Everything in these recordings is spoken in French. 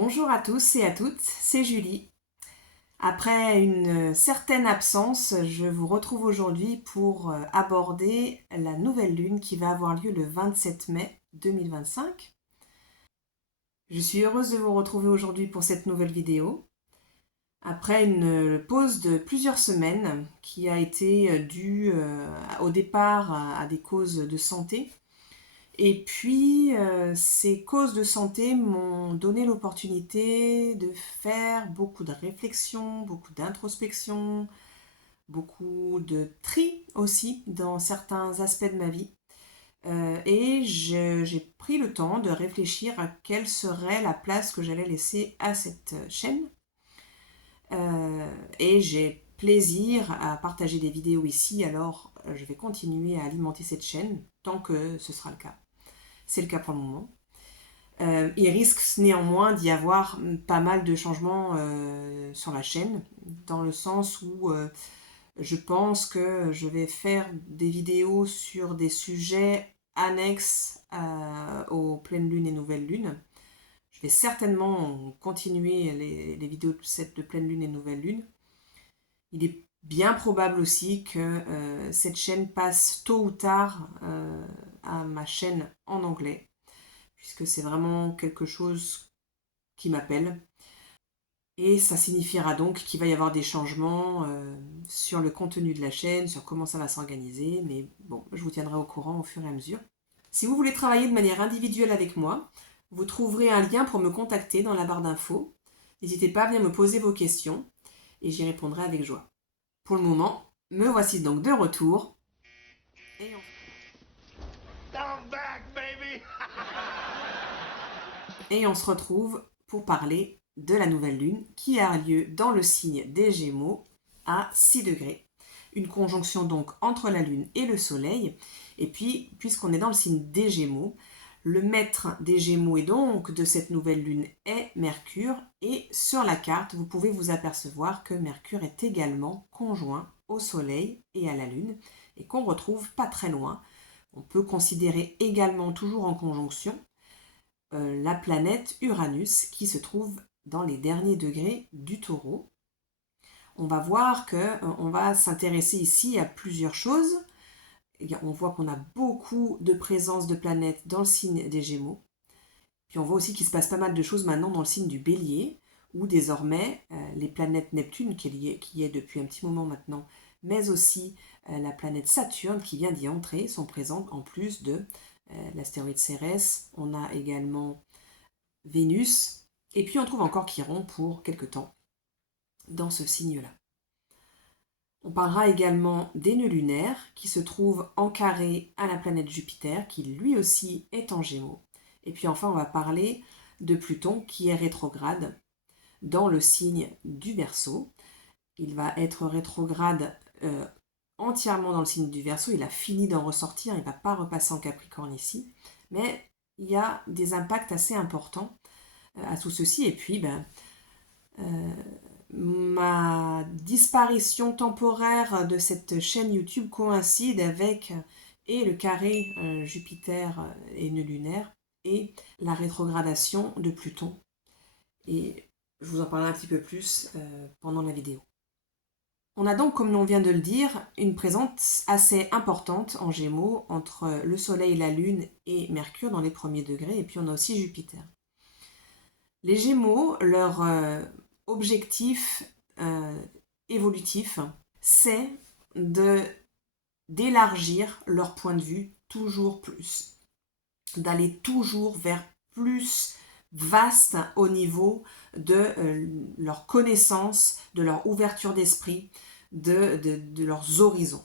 Bonjour à tous et à toutes, c'est Julie. Après une certaine absence, je vous retrouve aujourd'hui pour aborder la nouvelle lune qui va avoir lieu le 27 mai 2025. Je suis heureuse de vous retrouver aujourd'hui pour cette nouvelle vidéo. Après une pause de plusieurs semaines qui a été due au départ à des causes de santé. Et puis, ces causes de santé m'ont donné l'opportunité de faire beaucoup de réflexion, beaucoup d'introspection, beaucoup de tri aussi dans certains aspects de ma vie. Et j'ai pris le temps de réfléchir à quelle serait la place que j'allais laisser à cette chaîne. Et j'ai plaisir à partager des vidéos ici, alors je vais continuer à alimenter cette chaîne tant que ce sera le cas. C'est le cas pour le moment. Il risque néanmoins d'y avoir pas mal de changements sur la chaîne, dans le sens où je pense que je vais faire des vidéos sur des sujets annexes aux pleines lunes et nouvelles lunes. Je vais certainement continuer les vidéos de pleine lune et nouvelle lune. Il est bien probable aussi que cette chaîne passe tôt ou tard à ma chaîne en anglais, puisque c'est vraiment quelque chose qui m'appelle. Et ça signifiera donc qu'il va y avoir des changements sur le contenu de la chaîne, sur comment ça va s'organiser, mais bon, je vous tiendrai au courant au fur et à mesure. Si vous voulez travailler de manière individuelle avec moi, vous trouverez un lien pour me contacter dans la barre d'infos. N'hésitez pas à venir me poser vos questions et j'y répondrai avec joie. Pour le moment, me voici donc de retour. Et on... I'm back, baby. Et on se retrouve pour parler de la nouvelle lune qui a lieu dans le signe des Gémeaux à 6 degrés. Une conjonction donc entre la lune et le soleil. Et puis, puisqu'on est dans le signe des Gémeaux, le maître des Gémeaux et donc de cette nouvelle lune est Mercure. Et sur la carte, vous pouvez vous apercevoir que Mercure est également conjoint au soleil et à la lune et qu'on retrouve pas très loin. On peut considérer également toujours en conjonction la planète Uranus qui se trouve dans les derniers degrés du Taureau. On va voir qu'on va s'intéresser ici à plusieurs choses. On voit qu'on a beaucoup de présence de planètes dans le signe des Gémeaux. Puis on voit aussi qu'il se passe pas mal de choses maintenant dans le signe du Bélier, où désormais les planètes Neptune, qui est depuis un petit moment maintenant, mais aussi la planète Saturne qui vient d'y entrer, sont présentes en plus de l'astéroïde Cérès. On a également Vénus, et puis on trouve encore Chiron pour quelque temps dans ce signe-là. On parlera également des nœuds lunaires qui se trouvent en carré à la planète Jupiter, qui lui aussi est en Gémeaux. Et puis enfin, on va parler de Pluton qui est rétrograde dans le signe du Verseau. Il va être rétrograde entièrement dans le signe du Verseau. Il a fini d'en ressortir, il ne va pas repasser en Capricorne ici. Mais il y a des impacts assez importants à tout ceci. Et puis, ma disparition temporaire de cette chaîne YouTube coïncide avec et le carré Jupiter et nœud lunaire et la rétrogradation de Pluton. Et je vous en parlerai un petit peu plus pendant la vidéo. On a donc, comme l'on vient de le dire, une présence assez importante en Gémeaux entre le Soleil, la Lune et Mercure dans les premiers degrés, et puis on a aussi Jupiter. Les Gémeaux, leur objectif évolutif, c'est d'élargir leur point de vue toujours plus, d'aller toujours vers plus vaste au niveau de leur connaissance, de leur ouverture d'esprit, de leurs horizons.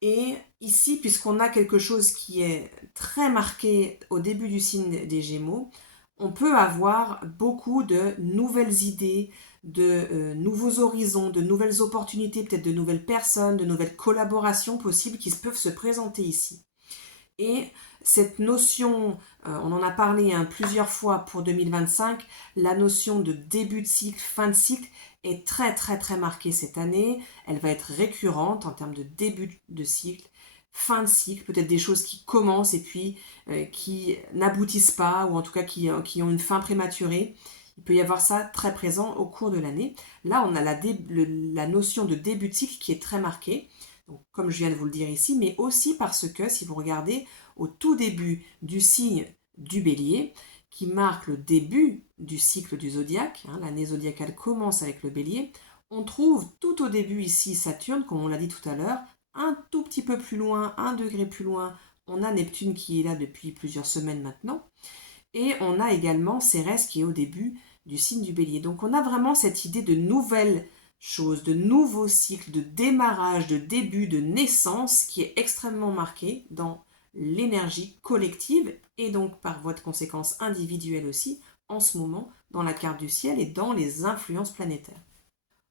Et ici, puisqu'on a quelque chose qui est très marqué au début du signe des Gémeaux, on peut avoir beaucoup de nouvelles idées, de nouveaux horizons, de nouvelles opportunités, peut-être de nouvelles personnes, de nouvelles collaborations possibles qui peuvent se présenter ici. Et cette notion, on en a parlé plusieurs fois pour 2025, la notion de début de cycle, fin de cycle est très très très marquée cette année. Elle va être récurrente en termes de début de cycle, fin de cycle, peut-être des choses qui commencent et puis qui n'aboutissent pas, ou en tout cas qui ont une fin prématurée. Il peut y avoir ça très présent au cours de l'année. Là, on a la notion de début de cycle qui est très marquée, donc, comme je viens de vous le dire ici, mais aussi parce que si vous regardez au tout début du signe du Bélier, qui marque le début du cycle du zodiaque, l'année zodiacale commence avec le Bélier, on trouve tout au début ici Saturne, comme on l'a dit tout à l'heure, un tout petit peu plus loin, 1 degré plus loin, on a Neptune qui est là depuis plusieurs semaines maintenant, et on a également Cérès qui est au début du signe du Bélier. Donc on a vraiment cette idée de nouvelles choses, de nouveaux cycles, de démarrage, de début, de naissance qui est extrêmement marquée dans l'énergie collective et donc par voie de conséquence individuelle aussi en ce moment dans la carte du ciel et dans les influences planétaires.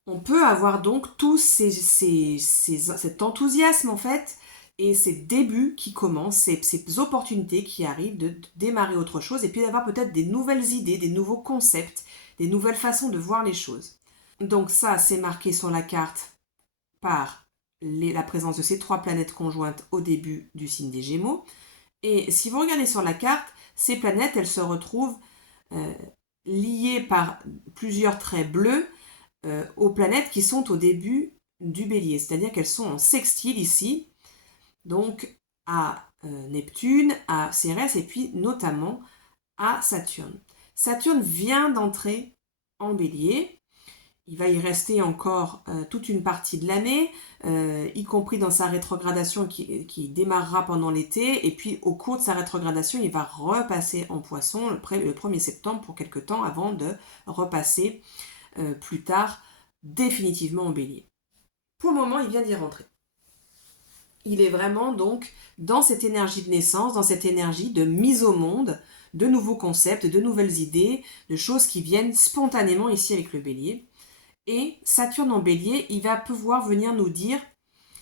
On peut avoir donc tout cet enthousiasme en fait et ces débuts qui commencent, ces opportunités qui arrivent de démarrer autre chose et puis d'avoir peut-être des nouvelles idées, des nouveaux concepts, des nouvelles façons de voir les choses. Donc ça, c'est marqué sur la carte par la présence de ces 3 planètes conjointes au début du signe des Gémeaux. Et si vous regardez sur la carte, ces planètes, elles se retrouvent liées par plusieurs traits bleus aux planètes qui sont au début du Bélier. C'est-à-dire qu'elles sont en sextile ici, donc à Neptune, à Cérès et puis notamment à Saturne. Saturne vient d'entrer en Bélier. Il va y rester encore toute une partie de l'année, y compris dans sa rétrogradation qui démarrera pendant l'été. Et puis au cours de sa rétrogradation, il va repasser en Poisson le 1er septembre pour quelque temps avant de repasser plus tard définitivement en Bélier. Pour le moment, il vient d'y rentrer. Il est vraiment donc dans cette énergie de naissance, dans cette énergie de mise au monde, de nouveaux concepts, de nouvelles idées, de choses qui viennent spontanément ici avec le Bélier. Et Saturne en Bélier, il va pouvoir venir nous dire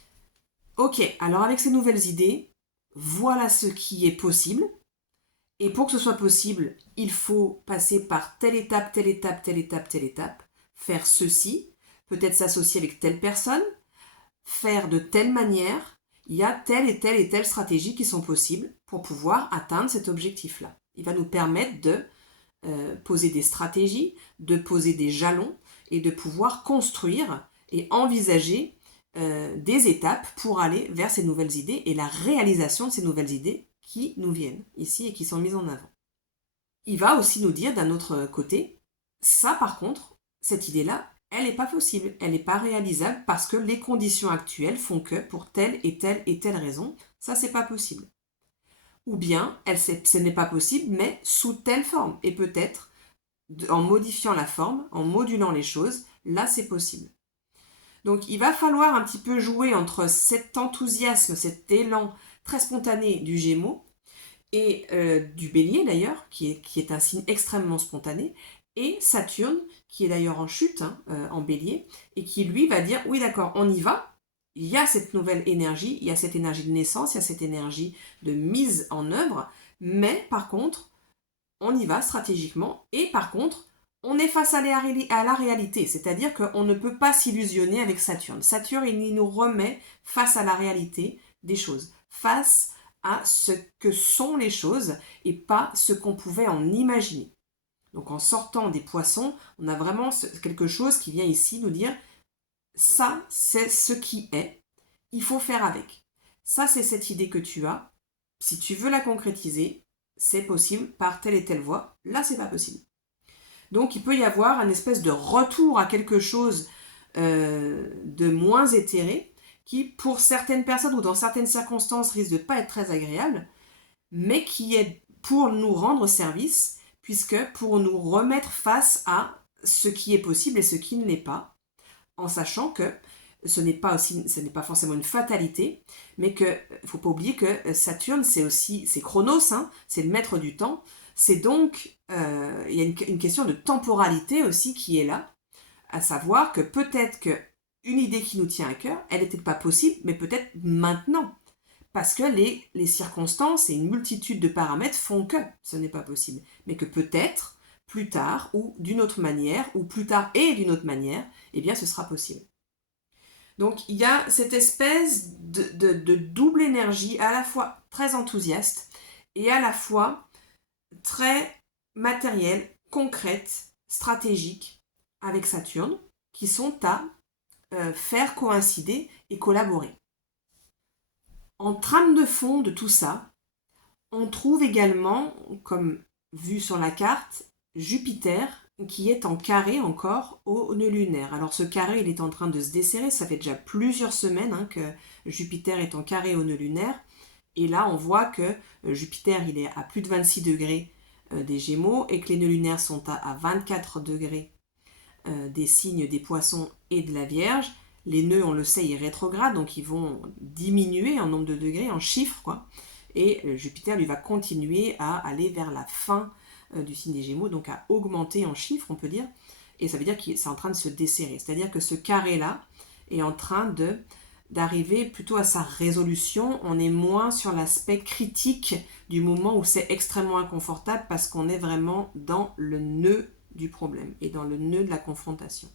« Ok, alors avec ces nouvelles idées, voilà ce qui est possible. Et pour que ce soit possible, il faut passer par telle étape, telle étape, telle étape, telle étape, faire ceci, peut-être s'associer avec telle personne, faire de telle manière. Il y a telle et telle et telle stratégie qui sont possibles pour pouvoir atteindre cet objectif-là. Il va nous permettre de poser des stratégies, de poser des jalons et de pouvoir construire et envisager des étapes pour aller vers ces nouvelles idées et la réalisation de ces nouvelles idées qui nous viennent ici et qui sont mises en avant. Il va aussi nous dire d'un autre côté, ça par contre, cette idée-là, elle n'est pas possible, elle n'est pas réalisable parce que les conditions actuelles font que pour telle et telle et telle raison, ça c'est pas possible. Ou bien, ce n'est pas possible, mais sous telle forme. Et peut-être, en modifiant la forme, en modulant les choses, là c'est possible. Donc il va falloir un petit peu jouer entre cet enthousiasme, cet élan très spontané du Gémeaux, et du Bélier d'ailleurs, qui est un signe extrêmement spontané, et Saturne, qui est d'ailleurs en chute, en Bélier, et qui lui va dire, oui d'accord, on y va, il y a cette nouvelle énergie, il y a cette énergie de naissance, il y a cette énergie de mise en œuvre, mais par contre, on y va stratégiquement, et par contre, on est face à la réalité, c'est-à-dire qu'on ne peut pas s'illusionner avec Saturne. Saturne, il nous remet face à la réalité des choses, face à ce que sont les choses et pas ce qu'on pouvait en imaginer. Donc en sortant des Poissons, on a vraiment quelque chose qui vient ici nous dire ça c'est ce qui est, il faut faire avec. Ça c'est cette idée que tu as, si tu veux la concrétiser, c'est possible par telle et telle voie, là c'est pas possible. Donc il peut y avoir un espèce de retour à quelque chose de moins éthéré, qui pour certaines personnes ou dans certaines circonstances risque de ne pas être très agréable, mais qui est pour nous rendre service, puisque pour nous remettre face à ce qui est possible et ce qui ne l'est pas, en sachant que ce n'est pas forcément une fatalité, mais qu'il ne faut pas oublier que Saturne, c'est Chronos, c'est le maître du temps, c'est donc, il y a une question de temporalité aussi qui est là, à savoir que peut-être qu'une idée qui nous tient à cœur, elle n'était pas possible, mais peut-être maintenant. Parce que les circonstances et une multitude de paramètres font que ce n'est pas possible. Mais que peut-être, plus tard, ou d'une autre manière, ou plus tard et d'une autre manière, eh bien ce sera possible. Donc il y a cette espèce de double énergie, à la fois très enthousiaste et à la fois très matérielle, concrète, stratégiques avec Saturne qui sont à faire coïncider et collaborer. En trame de fond de tout ça, on trouve également, comme vu sur la carte, Jupiter qui est en carré encore au nœud lunaire. Alors ce carré, il est en train de se desserrer, ça fait déjà plusieurs semaines que Jupiter est en carré au nœud lunaire. Et là, on voit que Jupiter, il est à plus de 26 degrés des Gémeaux et que les nœuds lunaires sont à 24 degrés des signes des Poissons et de la Vierge. Les nœuds, on le sait, ils rétrogradent, donc ils vont diminuer en nombre de degrés, en chiffres, quoi. Et Jupiter, lui, va continuer à aller vers la fin du signe des Gémeaux, donc à augmenter en chiffres, on peut dire. Et ça veut dire que c'est en train de se desserrer. C'est-à-dire que ce carré-là est en train d'arriver plutôt à sa résolution. On est moins sur l'aspect critique du moment où c'est extrêmement inconfortable parce qu'on est vraiment dans le nœud du problème et dans le nœud de la confrontation.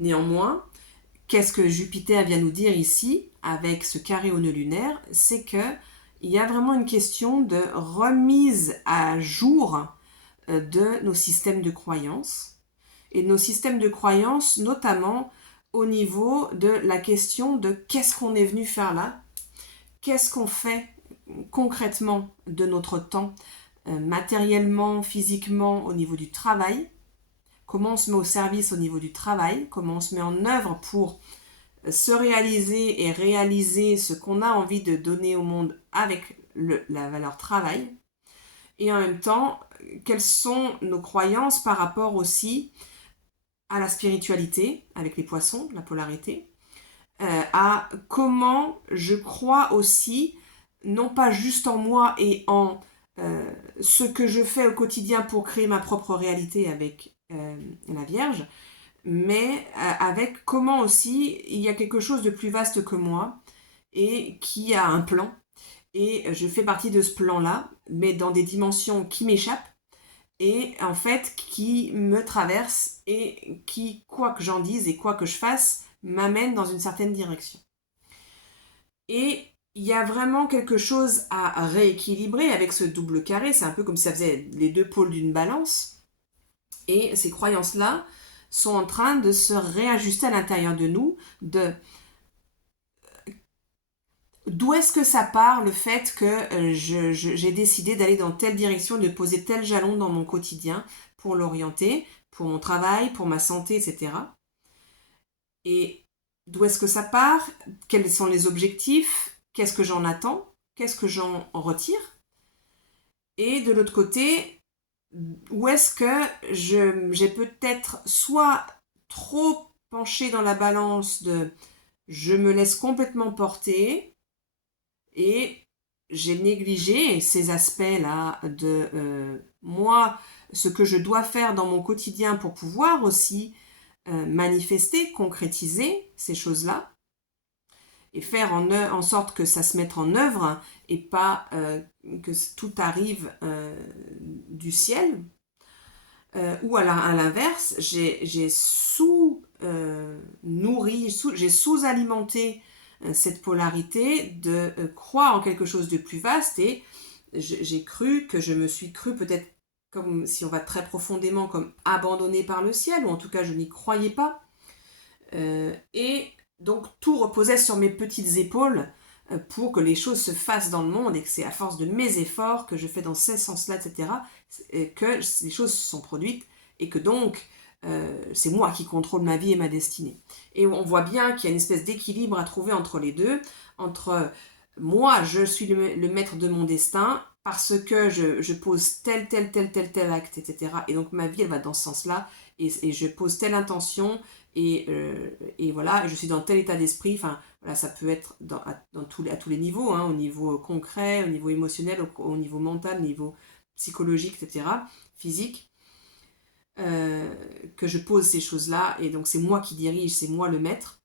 Néanmoins, qu'est-ce que Jupiter vient nous dire ici avec ce carré au nœud lunaire? C'est qu'il y a vraiment une question de remise à jour de nos systèmes de croyances et de nos systèmes de croyances notamment au niveau de la question de qu'est-ce qu'on est venu faire là, qu'est-ce qu'on fait concrètement de notre temps, matériellement, physiquement, au niveau du travail, comment on se met au service au niveau du travail, comment on se met en œuvre pour se réaliser et réaliser ce qu'on a envie de donner au monde avec la valeur travail, et en même temps, quelles sont nos croyances par rapport aussi à la spiritualité, avec les Poissons, la polarité, à comment je crois aussi, non pas juste en moi et en ce que je fais au quotidien pour créer ma propre réalité avec la Vierge, mais avec comment aussi il y a quelque chose de plus vaste que moi et qui a un plan. Et je fais partie de ce plan-là, mais dans des dimensions qui m'échappent et en fait qui me traverse et qui, quoi que j'en dise et quoi que je fasse, m'amène dans une certaine direction. Et il y a vraiment quelque chose à rééquilibrer avec ce double carré, c'est un peu comme si ça faisait les deux pôles d'une balance, et ces croyances-là sont en train de se réajuster à l'intérieur de nous, d'où est-ce que ça part le fait que j'ai décidé d'aller dans telle direction, de poser tel jalon dans mon quotidien pour l'orienter, pour mon travail, pour ma santé, etc. Et d'où est-ce que ça part? Quels sont les objectifs? Qu'est-ce que j'en attends? Qu'est-ce que j'en retire? Et de l'autre côté, où est-ce que j'ai peut-être soit trop penché dans la balance de je me laisse complètement porter et j'ai négligé ces aspects-là de moi, ce que je dois faire dans mon quotidien pour pouvoir aussi manifester, concrétiser ces choses-là et faire en sorte que ça se mette en œuvre et pas que tout arrive du ciel. Ou à l'inverse, j'ai sous-nourri, j'ai sous-alimenté cette polarité de croire en quelque chose de plus vaste et j'ai cru que je me suis cru peut-être comme si on va très profondément comme abandonnée par le ciel, ou en tout cas je n'y croyais pas. Et donc tout reposait sur mes petites épaules pour que les choses se fassent dans le monde et que c'est à force de mes efforts que je fais dans ce sens-là, etc., que les choses se sont produites et que donc c'est moi qui contrôle ma vie et ma destinée. Et on voit bien qu'il y a une espèce d'équilibre à trouver entre les deux, entre moi, je suis le maître de mon destin parce que je pose tel acte, etc. Et donc ma vie, elle va dans ce sens-là et je pose telle intention et voilà, je suis dans tel état d'esprit. Enfin, voilà, ça peut être à tous les niveaux, hein, au niveau concret, au niveau émotionnel, au niveau mental, au niveau psychologique, etc., physique, que je pose ces choses-là, et donc c'est moi qui dirige, c'est moi le maître.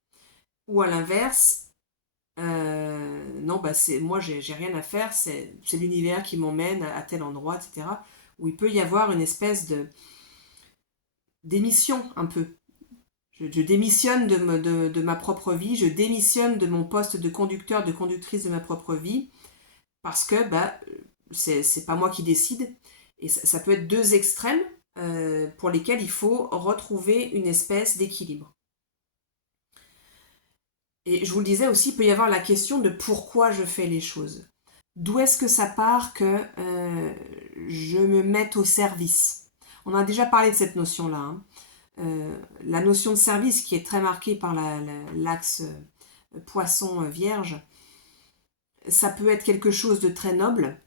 Ou à l'inverse, non, bah moi j'ai rien à faire, c'est l'univers qui m'emmène à tel endroit, etc., où il peut y avoir une espèce d'émission un peu. Je démissionne de ma propre vie, je démissionne de mon poste de conducteur, de conductrice de ma propre vie, parce que c'est pas moi qui décide. Et ça peut être deux extrêmes, pour lesquels il faut retrouver une espèce d'équilibre. Et je vous le disais aussi, il peut y avoir la question de pourquoi je fais les choses. D'où est-ce que ça part que je me mette au service? On a déjà parlé de cette notion-là. Hein. La notion de service qui est très marquée par l'axe poisson vierge, ça peut être quelque chose de très noble,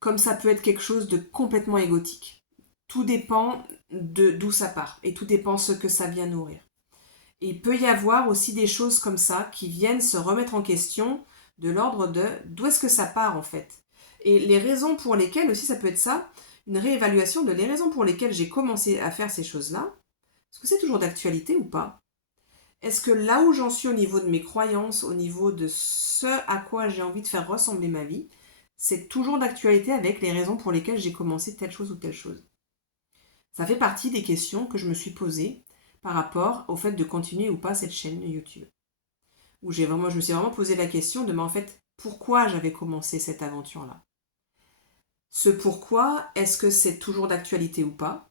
comme ça peut être quelque chose de complètement égotique. Tout dépend d'où ça part et tout dépend de ce que ça vient nourrir. Et il peut y avoir aussi des choses comme ça qui viennent se remettre en question de l'ordre de d'où est-ce que ça part en fait. Et les raisons pour lesquelles aussi ça peut être ça, une réévaluation de les raisons pour lesquelles j'ai commencé à faire ces choses-là. Est-ce que c'est toujours d'actualité ou pas? Est-ce que là où j'en suis au niveau de mes croyances, au niveau de ce à quoi j'ai envie de faire ressembler ma vie, c'est toujours d'actualité avec les raisons pour lesquelles j'ai commencé telle chose ou telle chose? Ça fait partie des questions que je me suis posées par rapport au fait de continuer ou pas cette chaîne YouTube. Où je me suis vraiment posé la question de, mais en fait, pourquoi j'avais commencé cette aventure-là? Ce pourquoi, est-ce que c'est toujours d'actualité ou pas?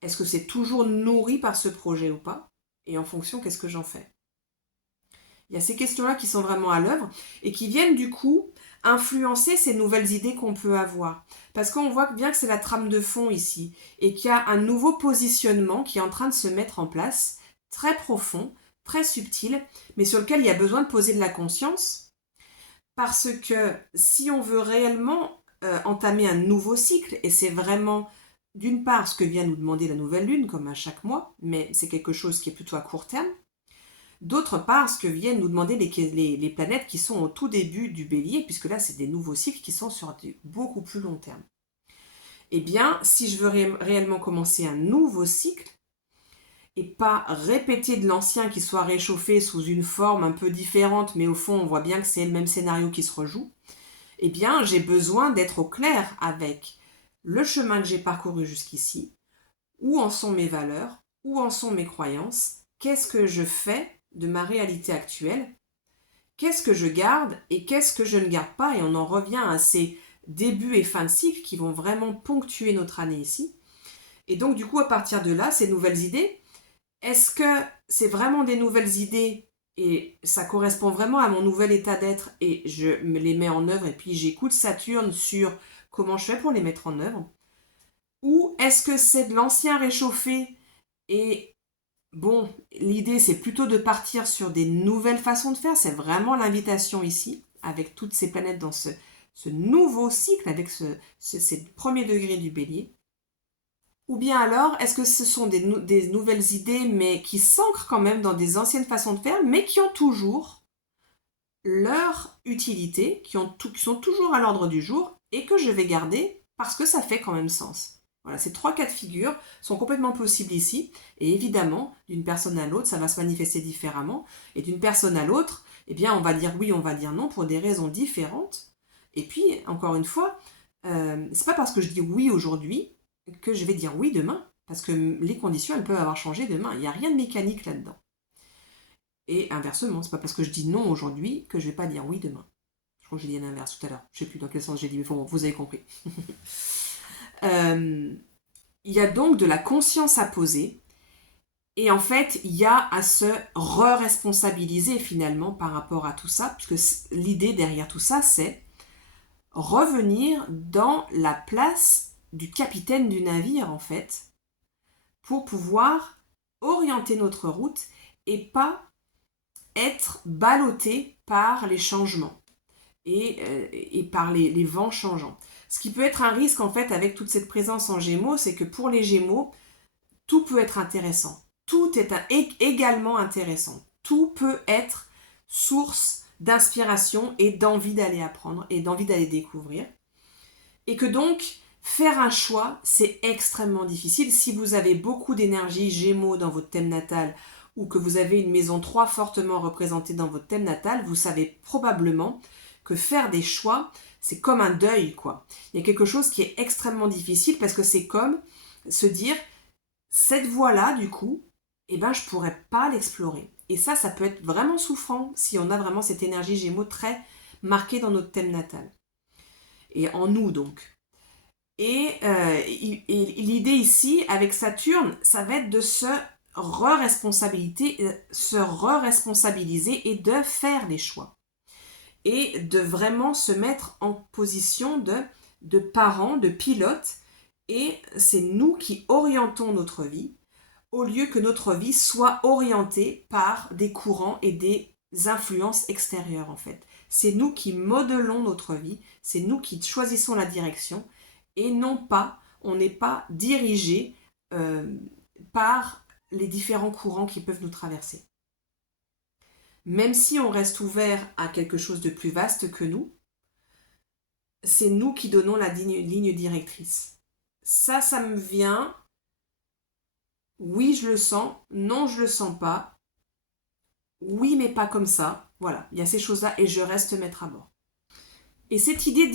Est-ce que c'est toujours nourri par ce projet ou pas? Et en fonction, qu'est-ce que j'en fais? Il y a ces questions-là qui sont vraiment à l'œuvre et qui viennent du coup influencer ces nouvelles idées qu'on peut avoir. Parce qu'on voit bien que c'est la trame de fond ici et qu'il y a un nouveau positionnement qui est en train de se mettre en place, très profond, très subtil, mais sur lequel il y a besoin de poser de la conscience. Parce que si on veut réellement entamer un nouveau cycle, et c'est vraiment d'une part ce que vient nous demander la nouvelle lune, comme à chaque mois, mais c'est quelque chose qui est plutôt à court terme, d'autre part, ce que viennent nous demander les planètes qui sont au tout début du bélier, puisque là, c'est des nouveaux cycles qui sont sur du beaucoup plus long terme. Eh bien, si je veux réellement commencer un nouveau cycle, et pas répéter de l'ancien qui soit réchauffé sous une forme un peu différente, mais au fond, on voit bien que c'est le même scénario qui se rejoue, eh bien, j'ai besoin d'être au clair avec le chemin que j'ai parcouru jusqu'ici, où en sont mes valeurs, où en sont mes croyances, qu'est-ce que je fais de ma réalité actuelle, qu'est-ce que je garde et qu'est-ce que je ne garde pas, et on en revient à ces débuts et fins de cycle qui vont vraiment ponctuer notre année ici. Et donc du coup, à partir de là, ces nouvelles idées, est-ce que c'est vraiment des nouvelles idées et ça correspond vraiment à mon nouvel état d'être et je me les mets en œuvre et puis j'écoute Saturne sur comment je fais pour les mettre en œuvre? Ou est-ce que c'est de l'ancien réchauffé et bon, l'idée c'est plutôt de partir sur des nouvelles façons de faire, c'est vraiment l'invitation ici, avec toutes ces planètes dans ce nouveau cycle, avec ces premiers degrés du bélier. Ou bien alors, est-ce que ce sont des nouvelles idées, mais qui s'ancrent quand même dans des anciennes façons de faire, mais qui ont toujours leur utilité, qui sont toujours à l'ordre du jour, et que je vais garder parce que ça fait quand même sens. Voilà, ces trois cas de figure sont complètement possibles ici, et évidemment, d'une personne à l'autre, ça va se manifester différemment, et d'une personne à l'autre, eh bien, on va dire oui, on va dire non pour des raisons différentes. Et puis, encore une fois, c'est pas parce que je dis oui aujourd'hui que je vais dire oui demain, parce que les conditions, elles peuvent avoir changé demain. Il n'y a rien de mécanique là-dedans. Et inversement, c'est pas parce que je dis non aujourd'hui que je vais pas dire oui demain. Je crois que j'ai dit l'inverse tout à l'heure. Je sais plus dans quel sens j'ai dit, mais bon, vous avez compris. Il y a donc de la conscience à poser. Et en fait, il y a à se re-responsabiliser finalement par rapport à tout ça, puisque l'idée derrière tout ça, c'est revenir dans la place du capitaine du navire, en fait, pour pouvoir orienter notre route et pas être ballotté par les changements et par les vents changeants. Ce qui peut être un risque, en fait, avec toute cette présence en Gémeaux, c'est que pour les Gémeaux, tout peut être intéressant. Tout est également intéressant. Tout peut être source d'inspiration et d'envie d'aller apprendre et d'envie d'aller découvrir. Et que donc, faire un choix, c'est extrêmement difficile. Si vous avez beaucoup d'énergie Gémeaux dans votre thème natal ou que vous avez une maison 3 fortement représentée dans votre thème natal, vous savez probablement que faire des choix, c'est comme un deuil, quoi. Il y a quelque chose qui est extrêmement difficile parce que c'est comme se dire, cette voie-là, du coup, eh ben, je ne pourrais pas l'explorer. Et ça peut être vraiment souffrant si on a vraiment cette énergie Gémeaux très marquée dans notre thème natal. Et en nous, donc. Et l'idée ici, avec Saturne, ça va être de se re-responsabiliser et de faire des choix. Et de vraiment se mettre en position de parents, de pilotes. Et c'est nous qui orientons notre vie, au lieu que notre vie soit orientée par des courants et des influences extérieures en fait. C'est nous qui modelons notre vie, c'est nous qui choisissons la direction et non pas, on n'est pas dirigé par les différents courants qui peuvent nous traverser. Même si on reste ouvert à quelque chose de plus vaste que nous, c'est nous qui donnons la ligne directrice. Ça me vient. Oui, je le sens. Non, je le sens pas. Oui, mais pas comme ça. Voilà, il y a ces choses-là et je reste maître à bord. Et cette idée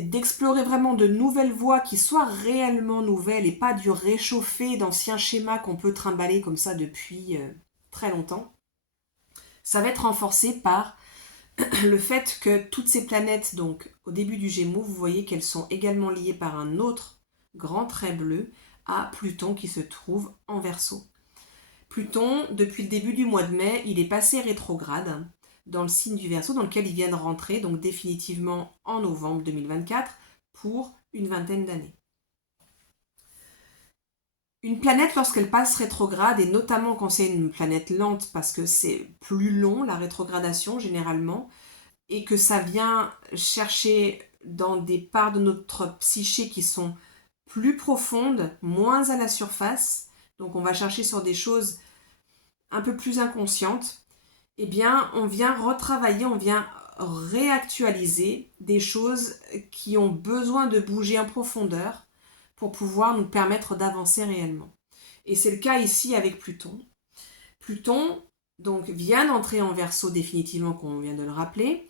d'explorer vraiment de nouvelles voies qui soient réellement nouvelles et pas du réchauffé d'anciens schémas qu'on peut trimballer comme ça depuis très longtemps, ça va être renforcé par le fait que toutes ces planètes, donc au début du Gémeaux, vous voyez qu'elles sont également liées par un autre grand trait bleu à Pluton qui se trouve en Verseau. Pluton, depuis le début du mois de mai, il est passé rétrograde dans le signe du Verseau, dans lequel il vient de rentrer, donc définitivement en novembre 2024, pour une vingtaine d'années. Une planète, lorsqu'elle passe rétrograde, et notamment quand c'est une planète lente, parce que c'est plus long, la rétrogradation, généralement, et que ça vient chercher dans des parts de notre psyché qui sont plus profondes, moins à la surface, donc on va chercher sur des choses un peu plus inconscientes, eh bien on vient retravailler, on vient réactualiser des choses qui ont besoin de bouger en profondeur pour pouvoir nous permettre d'avancer réellement. Et c'est le cas ici avec Pluton. Pluton donc vient d'entrer en Verseau définitivement, comme on vient de le rappeler,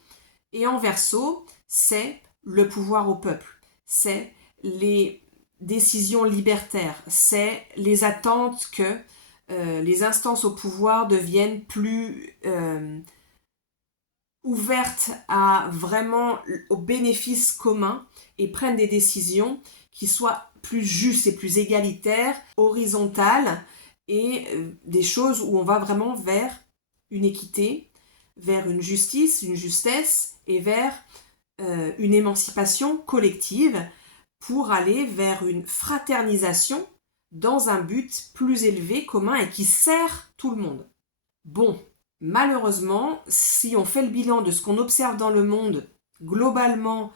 et en Verseau, c'est le pouvoir au peuple, c'est les décisions libertaires, c'est les attentes que les instances au pouvoir deviennent plus ouvertes à vraiment au bénéfice commun et prennent des décisions qui soient plus justes et plus égalitaires, horizontales et des choses où on va vraiment vers une équité, vers une justice, une justesse et vers une émancipation collective pour aller vers une fraternisation dans un but plus élevé, commun et qui sert tout le monde. Bon, malheureusement, si on fait le bilan de ce qu'on observe dans le monde globalement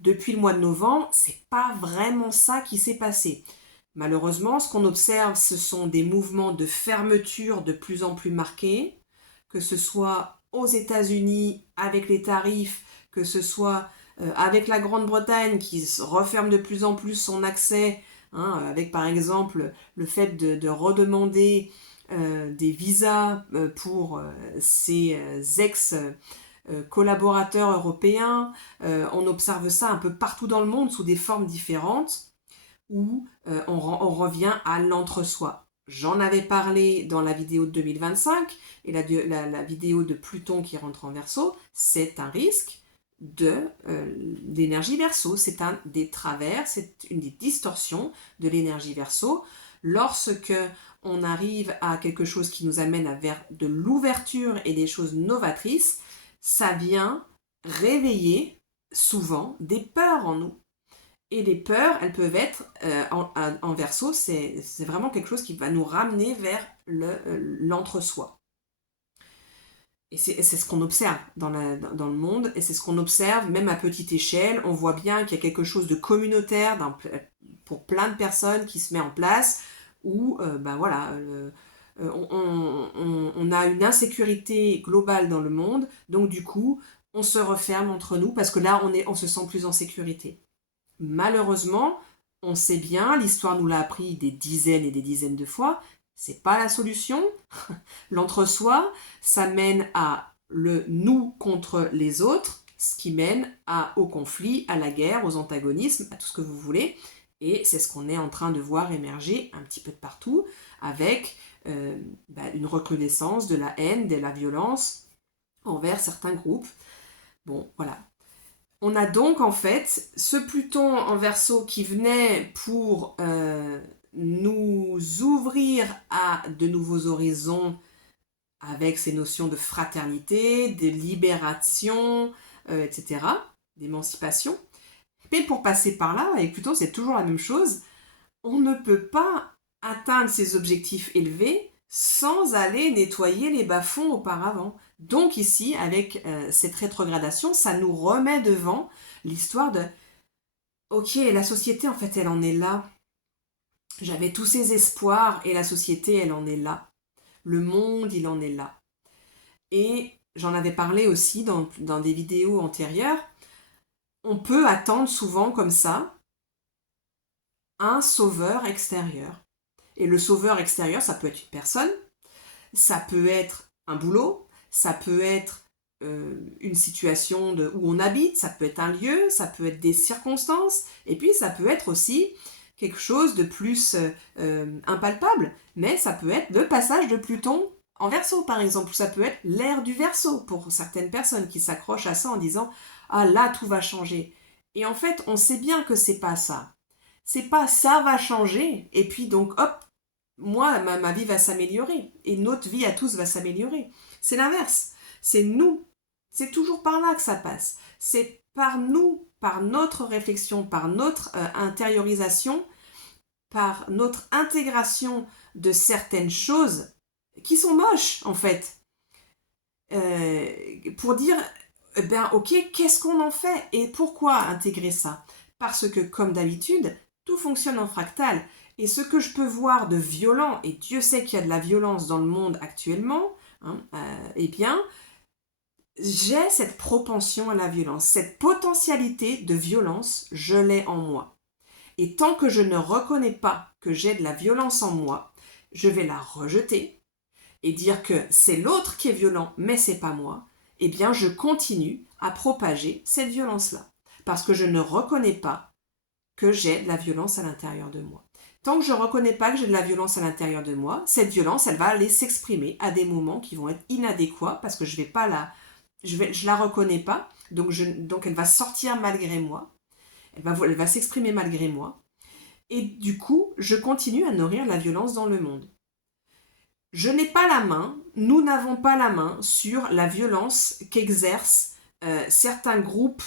depuis le mois de novembre, c'est pas vraiment ça qui s'est passé. Malheureusement, ce qu'on observe, ce sont des mouvements de fermeture de plus en plus marqués, que ce soit aux États-Unis avec les tarifs, que ce soit avec la Grande-Bretagne qui referme de plus en plus son accès, avec par exemple le fait de redemander des visas pour ses ex-collaborateurs européens. On observe ça un peu partout dans le monde sous des formes différentes où on revient à l'entre-soi. J'en avais parlé dans la vidéo de 2025 et la vidéo de Pluton qui rentre en Verseau, c'est un risque d'énergie Verseau, c'est un des travers, c'est une des distorsions de l'énergie Verseau. Lorsque on arrive à quelque chose qui nous amène vers de l'ouverture et des choses novatrices, ça vient réveiller souvent des peurs en nous. Et les peurs, elles peuvent être en Verseau, c'est vraiment quelque chose qui va nous ramener vers l'entre-soi. Et c'est ce qu'on observe dans le monde, et c'est ce qu'on observe même à petite échelle. On voit bien qu'il y a quelque chose de communautaire pour plein de personnes qui se met en place, où on a une insécurité globale dans le monde, donc du coup, on se referme entre nous, parce que là, on se sent plus en sécurité. Malheureusement, on sait bien, l'histoire nous l'a appris des dizaines et des dizaines de fois, c'est pas la solution. L'entre-soi, ça mène à le nous contre les autres, ce qui mène au conflit, à la guerre, aux antagonismes, à tout ce que vous voulez. Et c'est ce qu'on est en train de voir émerger un petit peu de partout, avec une recrudescence de la haine, de la violence envers certains groupes. Bon, voilà. On a donc en fait ce Pluton en Verseau qui venait pour nous ouvrir à de nouveaux horizons avec ces notions de fraternité, de libération, etc., d'émancipation. Mais pour passer par là, et Pluton c'est toujours la même chose, on ne peut pas atteindre ces objectifs élevés sans aller nettoyer les bas-fonds auparavant. Donc ici, avec cette rétrogradation, ça nous remet devant l'histoire de « Ok, la société, en fait, elle en est là. J'avais tous ces espoirs et la société, elle en est là. Le monde, il en est là. » Et j'en avais parlé aussi dans des vidéos antérieures. On peut attendre souvent comme ça un sauveur extérieur. Et le sauveur extérieur, ça peut être une personne, ça peut être un boulot, ça peut être une situation où on habite, ça peut être un lieu, ça peut être des circonstances, et puis ça peut être aussi quelque chose de plus impalpable, mais ça peut être le passage de Pluton en Verseau, par exemple, ou ça peut être l'ère du Verseau pour certaines personnes qui s'accrochent à ça en disant « Ah là, tout va changer ». Et en fait, on sait bien que c'est pas ça. C'est pas ça va changer, et puis donc hop, moi, ma vie va s'améliorer, et notre vie à tous va s'améliorer. C'est l'inverse, c'est nous, c'est toujours par là que ça passe. C'est par nous, par notre réflexion, par notre intériorisation, par notre intégration de certaines choses qui sont moches, en fait, pour dire, ben ok, qu'est-ce qu'on en fait et pourquoi intégrer ça? Parce que, comme d'habitude, tout fonctionne en fractal. Et ce que je peux voir de violent, et Dieu sait qu'il y a de la violence dans le monde actuellement, hein, eh bien, j'ai cette propension à la violence, cette potentialité de violence, je l'ai en moi. Et tant que je ne reconnais pas que j'ai de la violence en moi, je vais la rejeter et dire que c'est l'autre qui est violent, mais c'est pas moi. Eh bien, je continue à propager cette violence-là, parce que je ne reconnais pas que j'ai de la violence à l'intérieur de moi. Tant que je ne reconnais pas que j'ai de la violence à l'intérieur de moi, cette violence, elle va aller s'exprimer à des moments qui vont être inadéquats parce que je la reconnais pas, donc elle va sortir malgré moi, elle va s'exprimer malgré moi, et du coup, je continue à nourrir la violence dans le monde. Je n'ai pas la main, nous n'avons pas la main sur la violence qu'exercent certains groupes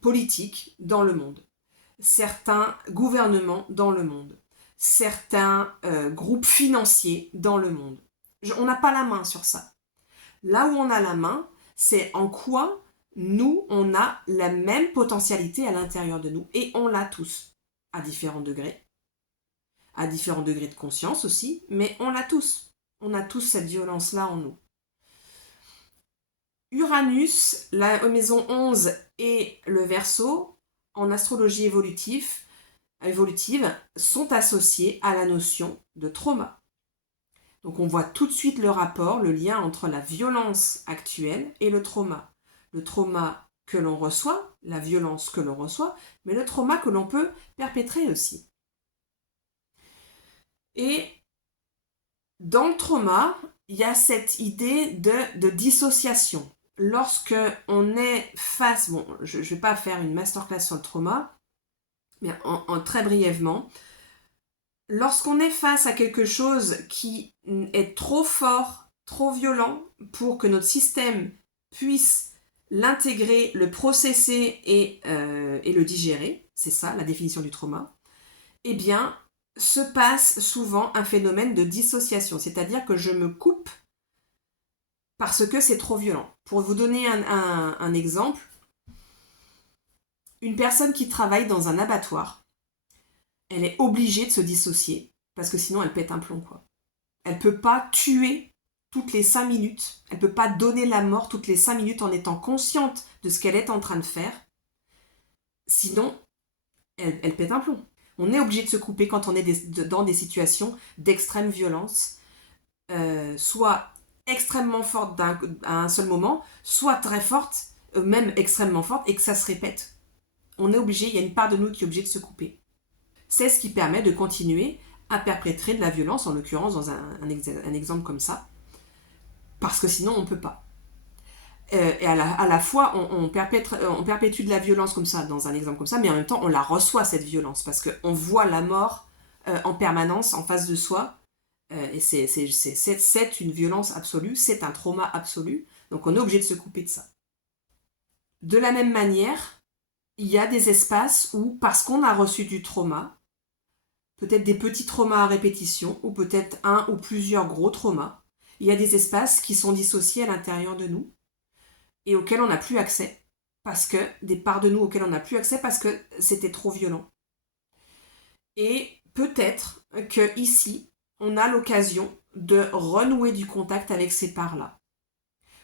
politiques dans le monde, certains gouvernements dans le monde, certains groupes financiers dans le monde. On n'a pas la main sur ça. Là où on a la main, c'est en quoi nous, on a la même potentialité à l'intérieur de nous. Et on l'a tous, à différents degrés de conscience aussi, mais on l'a tous. On a tous cette violence-là en nous. Uranus, la maison 11 et le Verseau, en astrologie évolutive, sont associés à la notion de trauma. Donc on voit tout de suite le rapport, le lien entre la violence actuelle et le trauma. Le trauma que l'on reçoit, la violence que l'on reçoit, mais le trauma que l'on peut perpétrer aussi. Et dans le trauma, il y a cette idée de dissociation. Lorsque on est face, bon, je ne vais pas faire une masterclass sur le trauma, mais très brièvement, lorsqu'on est face à quelque chose qui est trop fort, trop violent pour que notre système puisse l'intégrer, le processer et le digérer, c'est ça la définition du trauma, eh bien, se passe souvent un phénomène de dissociation, c'est-à-dire que je me coupe parce que c'est trop violent. Pour vous donner un exemple, une personne qui travaille dans un abattoir, elle est obligée de se dissocier parce que sinon elle pète un plomb, quoi. Elle ne peut pas tuer toutes les 5 minutes, elle ne peut pas donner la mort toutes les 5 minutes en étant consciente de ce qu'elle est en train de faire, sinon elle pète un plomb. On est obligé de se couper quand on est dans des situations d'extrême violence, soit extrêmement forte à un seul moment, soit très forte, même extrêmement forte, et que ça se répète. On est obligé, il y a une part de nous qui est obligée de se couper. C'est ce qui permet de continuer à perpétrer de la violence, en l'occurrence dans un exemple comme ça, parce que sinon on ne peut pas. Et à la fois, on perpétue de la violence comme ça, dans un exemple comme ça, mais en même temps, on la reçoit, cette violence, parce qu'on voit la mort en permanence en face de soi. Et c'est une violence absolue, c'est un trauma absolu. Donc on est obligé de se couper de ça. De la même manière, il y a des espaces où, parce qu'on a reçu du trauma, peut-être des petits traumas à répétition, ou peut-être un ou plusieurs gros traumas, il y a des espaces qui sont dissociés à l'intérieur de nous et auxquels on n'a plus accès, parce que des parts de nous auxquelles on n'a plus accès parce que c'était trop violent. Et peut-être que ici, on a l'occasion de renouer du contact avec ces parts-là.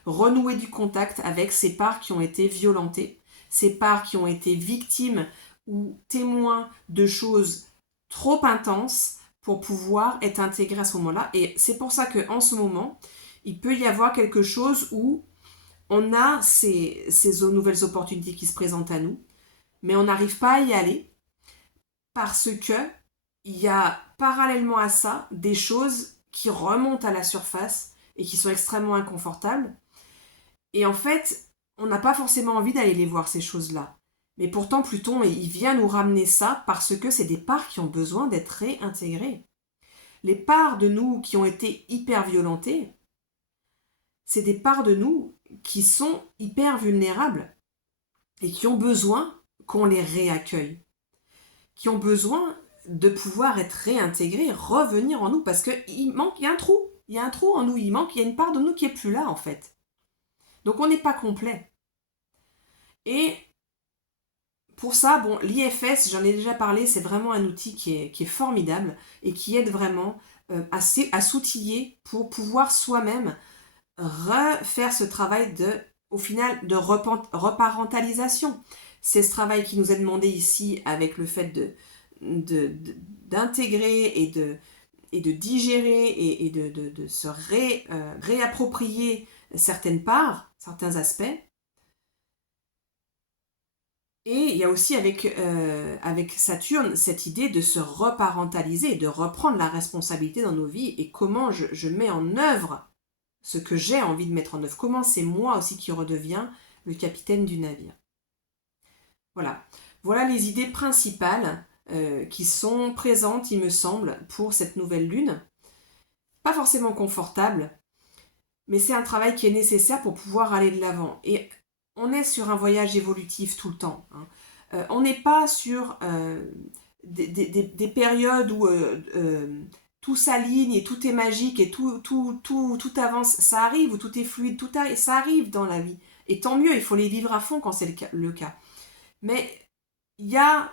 Renouer du contact avec ces parts qui ont été violentées, ces parts qui ont été victimes ou témoins de choses trop intenses pour pouvoir être intégrées à ce moment-là. Et c'est pour ça qu'en ce moment, il peut y avoir quelque chose où on a ces nouvelles opportunités qui se présentent à nous, mais on n'arrive pas à y aller parce que il y a parallèlement à ça des choses qui remontent à la surface et qui sont extrêmement inconfortables. Et en fait, on n'a pas forcément envie d'aller les voir, ces choses-là. Mais pourtant, Pluton, il vient nous ramener ça parce que c'est des parts qui ont besoin d'être réintégrées. Les parts de nous qui ont été hyper violentées, c'est des parts de nous qui sont hyper vulnérables et qui ont besoin qu'on les réaccueille, qui ont besoin de pouvoir être réintégrés, revenir en nous, parce qu'il manque, il y a un trou en nous, il y a une part de nous qui est plus là en fait. Donc on n'est pas complet. Et pour ça, bon, l'IFS, j'en ai déjà parlé, c'est vraiment un outil qui est formidable et qui aide vraiment à s'outiller pour pouvoir soi-même refaire ce travail au final, de reparentalisation. C'est ce travail qui nous est demandé ici avec le fait d'intégrer et de digérer et de se réapproprier certaines parts, certains aspects. Et il y a aussi avec Saturne cette idée de se reparentaliser, de reprendre la responsabilité dans nos vies et comment je mets en œuvre ce que j'ai envie de mettre en œuvre. Comment c'est moi aussi qui redeviens le capitaine du navire. Voilà. Voilà les idées principales qui sont présentes, il me semble, pour cette nouvelle lune. Pas forcément confortable, mais c'est un travail qui est nécessaire pour pouvoir aller de l'avant. Et on est sur un voyage évolutif tout le temps. Hein. On n'est pas sur des périodes où tout s'aligne et tout est magique et tout avance. Ça arrive, où tout est fluide, ça arrive dans la vie. Et tant mieux, il faut les vivre à fond quand c'est le cas. Mais il y a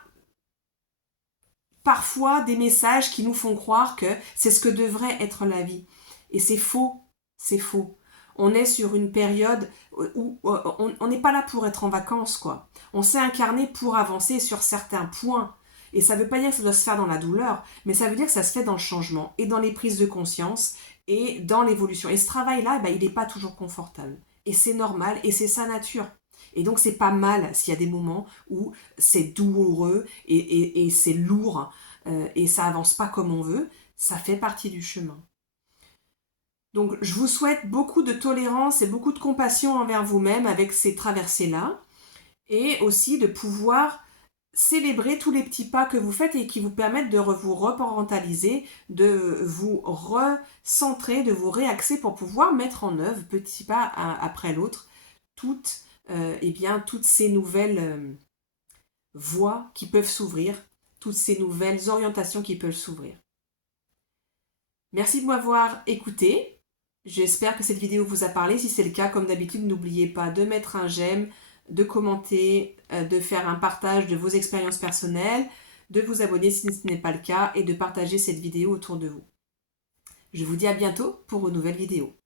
parfois des messages qui nous font croire que c'est ce que devrait être la vie. Et c'est faux, c'est faux. On est sur une période où on n'est pas là pour être en vacances, quoi. On s'est incarné pour avancer sur certains points. Et ça ne veut pas dire que ça doit se faire dans la douleur, mais ça veut dire que ça se fait dans le changement, et dans les prises de conscience, et dans l'évolution. Et ce travail-là, il n'est pas toujours confortable. Et c'est normal, et c'est sa nature. Et donc c'est pas mal s'il y a des moments où c'est douloureux et c'est lourd et ça avance pas comme on veut, ça fait partie du chemin. Donc je vous souhaite beaucoup de tolérance et beaucoup de compassion envers vous-même avec ces traversées-là et aussi de pouvoir célébrer tous les petits pas que vous faites et qui vous permettent de vous reparentaliser, de vous recentrer, de vous réaxer pour pouvoir mettre en œuvre petit pas après l'autre toutes ces nouvelles voies qui peuvent s'ouvrir, toutes ces nouvelles orientations qui peuvent s'ouvrir. Merci de m'avoir écouté. J'espère que cette vidéo vous a parlé. Si c'est le cas, comme d'habitude, n'oubliez pas de mettre un j'aime, de commenter, de faire un partage de vos expériences personnelles, de vous abonner si ce n'est pas le cas et de partager cette vidéo autour de vous. Je vous dis à bientôt pour une nouvelle vidéo.